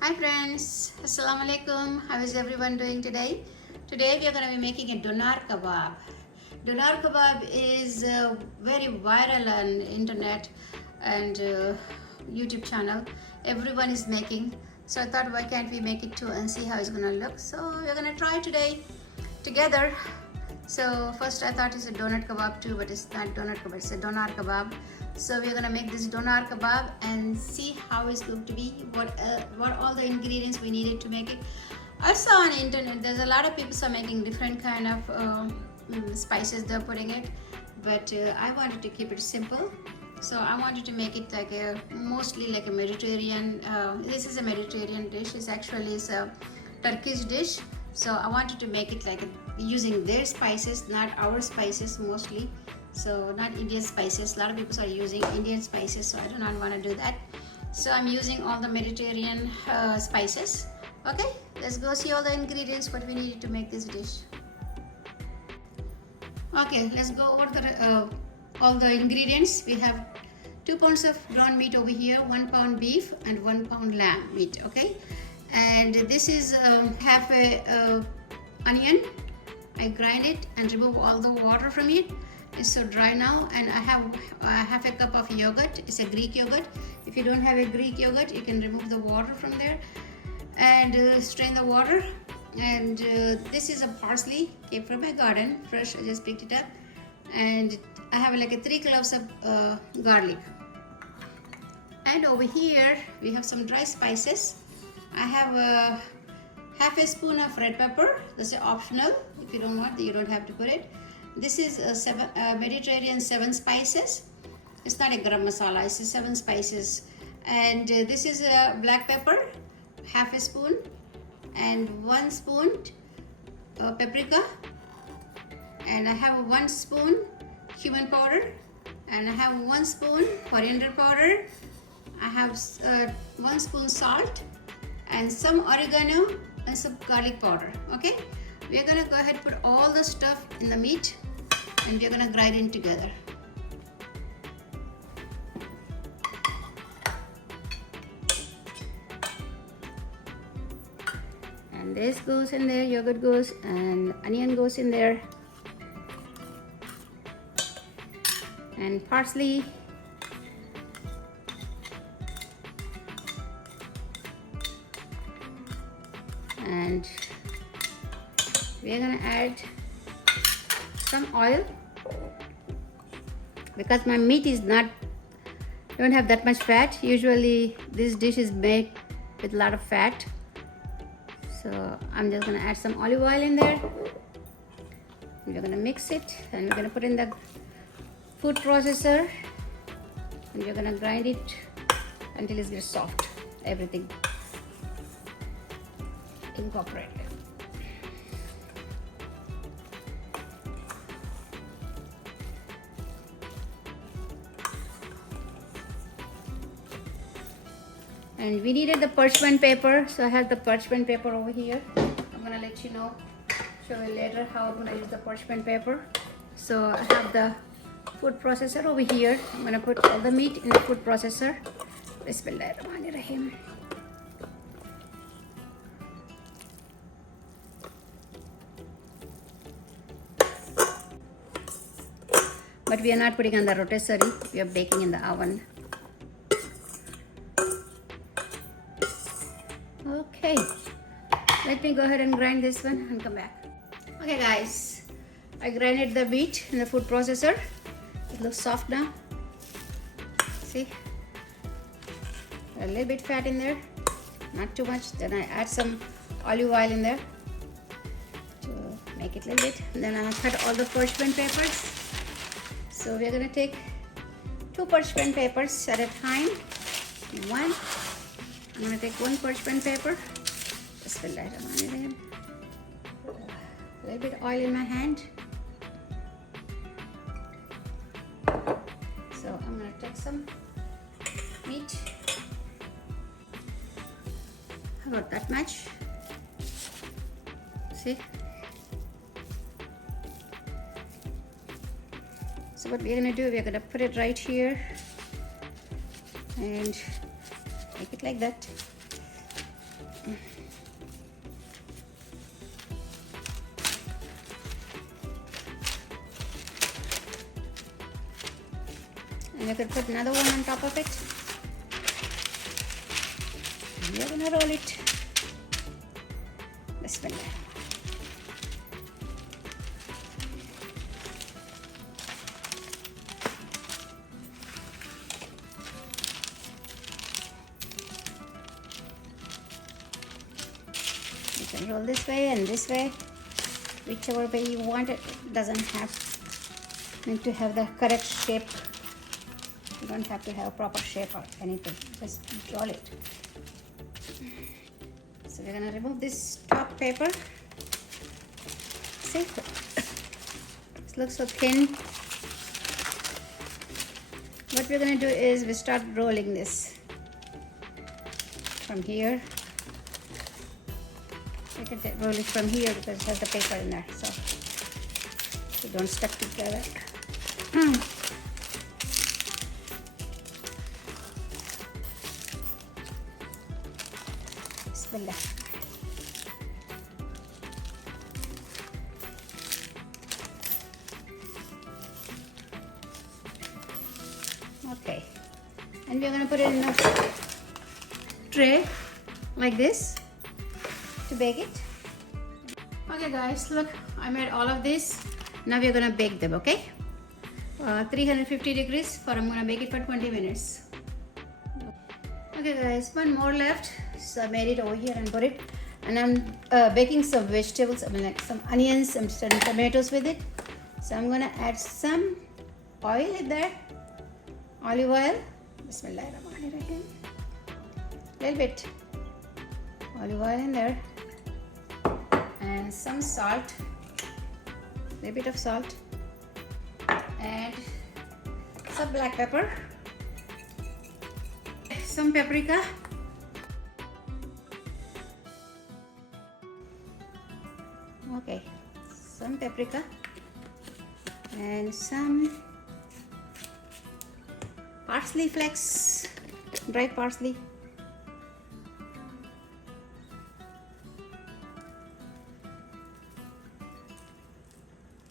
Hi friends, Assalamu alaikum. How is everyone doing today? Today we are going to be making a doner kebab. Doner kebab is very viral on internet and YouTube channel. Everyone is making. So I thought why can't we make it too and see how it's going to look. So we're going to try today together. So first I thought it's a donut kebab too, but it's not donut kebab, it's a doner kebab. So we're gonna make this doner kebab and see how it's going to be, what all the ingredients we needed to make it. I saw on the internet there's a lot of people are making different kind of spices they're putting it, but I wanted to keep it simple. So I wanted to make it like mostly like a Mediterranean. This is a Mediterranean dish. It's actually a Turkish dish. So I wanted to make it like using their spices, not our spices mostly. So not Indian spices. A lot of people are using Indian spices, so I do not want to do that. So I'm using all the Mediterranean spices. Okay, let's go see all the ingredients what we need to make this dish. Okay, let's go over all the ingredients. We have 2 pounds of ground meat over here, 1 pound beef and 1 pound lamb meat. Okay, and this is half a onion. I grind it and remove all the water from it. It's so dry now, and I have half a cup of yogurt. It's a Greek yogurt. If you don't have a Greek yogurt, you can remove the water from there and strain the water. And this is a parsley, came from my garden, fresh. I just picked it up, and I have like 3 cloves of garlic. And over here we have some dry spices. I have half a spoon of red pepper. That's optional. If you don't want, you don't have to put it. This is Mediterranean 7 spices. It's not a garam masala, it's 7 spices. And this is black pepper, half a spoon, and 1 spoon paprika. And I have 1 spoon cumin powder, and I have 1 spoon coriander powder. I have 1 spoon salt, and some oregano and some garlic powder. Okay, we are gonna go ahead and put all the stuff in the meat, and we're gonna grind it together. And this goes in there, yogurt goes, and onion goes in there, and parsley, and we're gonna add some oil because my meat is don't have that much fat. Usually this dish is made with a lot of fat, so I'm just gonna add some olive oil in there, and we're gonna mix it, and we're gonna put in the food processor, and we're gonna grind it until it gets soft. Everything incorporated. And we needed the parchment paper, so I have the parchment paper over here. I'm gonna let you know, show you later how I'm gonna use the parchment paper. So I have the food processor over here. I'm gonna put all the meat in the food processor. Bismillahirrahmanirrahim. But we are not putting on the rotisserie, we are baking in the oven. Okay, let me go ahead and grind this one and come back. Okay guys, I grinded the meat in the food processor. It looks soft now. See, a little bit fat in there, not too much. Then I add some olive oil in there to make it a little bit. And then I cut all the parchment papers. So we're gonna take 2 parchment papers at a time. I'm gonna take 1 parchment paper. Bismillahirrahmanirrahim. A little bit oil in my hand. So I'm gonna take some meat. About that much. See? So what we're gonna do, we're gonna put it right here and make it like that. And you could put another one on top of it. And you're gonna roll it. Bismillah. You can roll this way and this way, whichever way you want it. It doesn't have need to have the correct shape. You don't have to have proper shape or anything. Just roll it. So we're gonna remove this top paper. See, this looks so thin. What we're gonna do is we start rolling this from here. You can roll it from here because it has the paper in there, so they don't stuck together. Bismillah. Okay, and we're going to put it in a tray like this to bake it. Okay guys, look, I made all of this. Now we're going to bake them, okay? 350 degrees for, I'm going to bake it for 20 minutes. Okay guys, one more left. So I made it over here and put it. And I'm baking some vegetables, I mean like some onions, some tomatoes with it. So I'm going to add some oil in there. Olive oil. Bismillahirrahmanirrahim. Little bit olive oil in there. And some salt. Little bit of salt. And some black pepper. Some paprika. Okay, some paprika and some parsley flakes, dry parsley.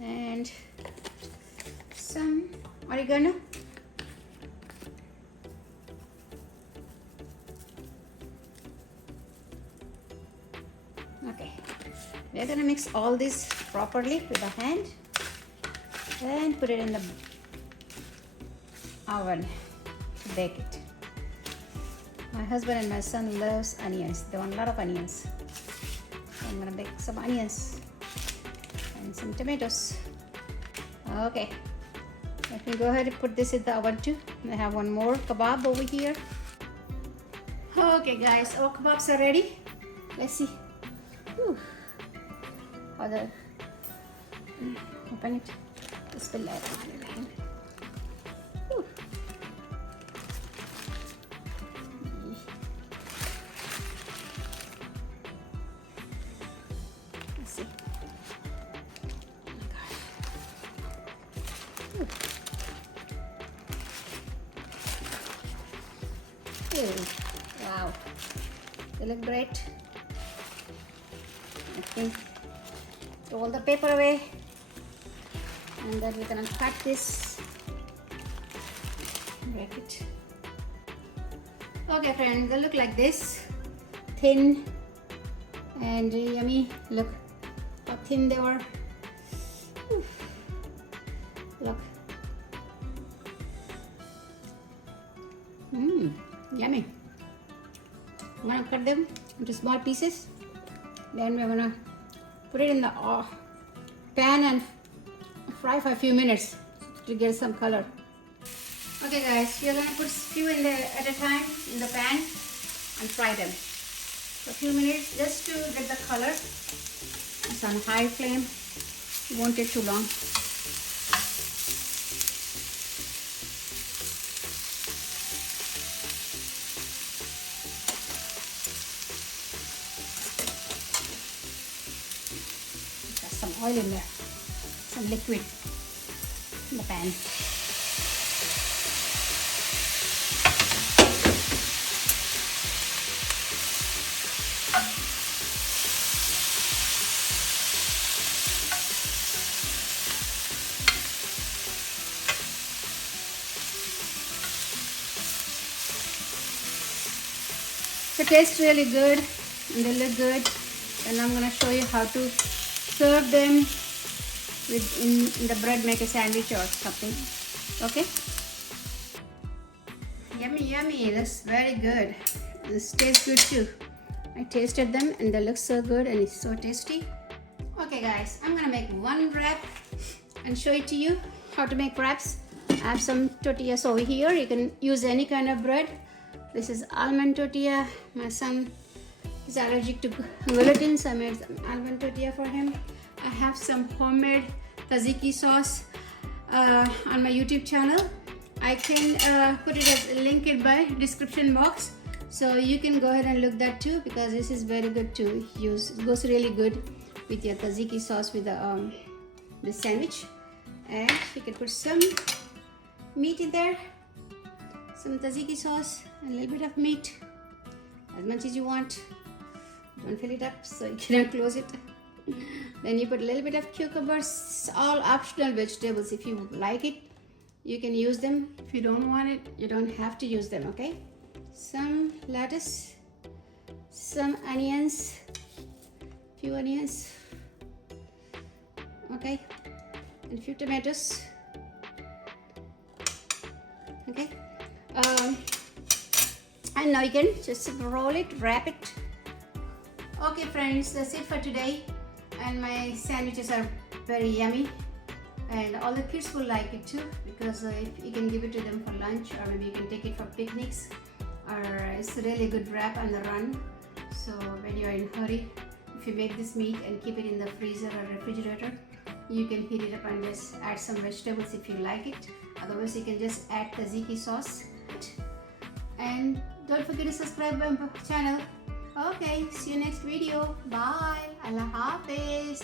And some oregano. Okay, we're gonna mix all this properly with a hand and put it in the oven to bake it. My husband and my son loves onions. They want a lot of onions. So I'm gonna bake some onions and some tomatoes. Okay, let me go ahead and put this in the oven too. I have one more kebab over here. Okay guys, our kebabs are ready. Let's see. Whew. How the open it. Bismillahirrahmanirrahim. Whew. Let's see. Oh my God. Whew. Hey. Wow, they look great. Roll the paper away, and then we're gonna cut this, break it. Okay friends, they look like this, thin and yummy. Look how thin they were. Oof. Look, yummy. I'm gonna cut them into small pieces. Then we're gonna put it in the pan and fry for a few minutes to get some color. Okay guys, we're gonna put few in at a time in the pan and fry them for a few minutes just to get the color. It's on high flame. It won't take too long. Some oil in there, some liquid in the pan. They taste really good and they look good. And I'm gonna show you how to serve them with in the bread maker sandwich or something. Okay. Yummy, yummy. Looks very good. This tastes good too. I tasted them and they look so good and it's so tasty. Okay guys, I'm gonna make one wrap and show it to you how to make wraps. I have some tortillas over here. You can use any kind of bread. This is almond tortilla. My son is allergic to gluten, so I made some almond tortilla for him. I have some homemade tzatziki sauce on my YouTube channel. I can put it as link it by description box, so you can go ahead and look that too, because this is very good to use. It goes really good with your tzatziki sauce with the sandwich. And you can put some meat in there, some tzatziki sauce, and a little bit of meat, as much as you want. Don't fill it up so you cannot close it. Then you put a little bit of cucumbers, all optional vegetables. If you like it, you can use them. If you don't want it, you don't have to use them, okay? Some lettuce, some onions, few onions, okay, and a few tomatoes, okay. And now you can just roll it, wrap it. Okay friends, that's it for today. And my sandwiches are very yummy, and all the kids will like it too, because if you can give it to them for lunch, or maybe you can take it for picnics, or it's a really good wrap on the run. So when you're in a hurry, if you make this meat and keep it in the freezer or refrigerator, you can heat it up and just add some vegetables if you like it. Otherwise you can just add tzatziki sauce. And don't forget to subscribe to my channel. Okay, see you next video. Bye. Allah Hafiz.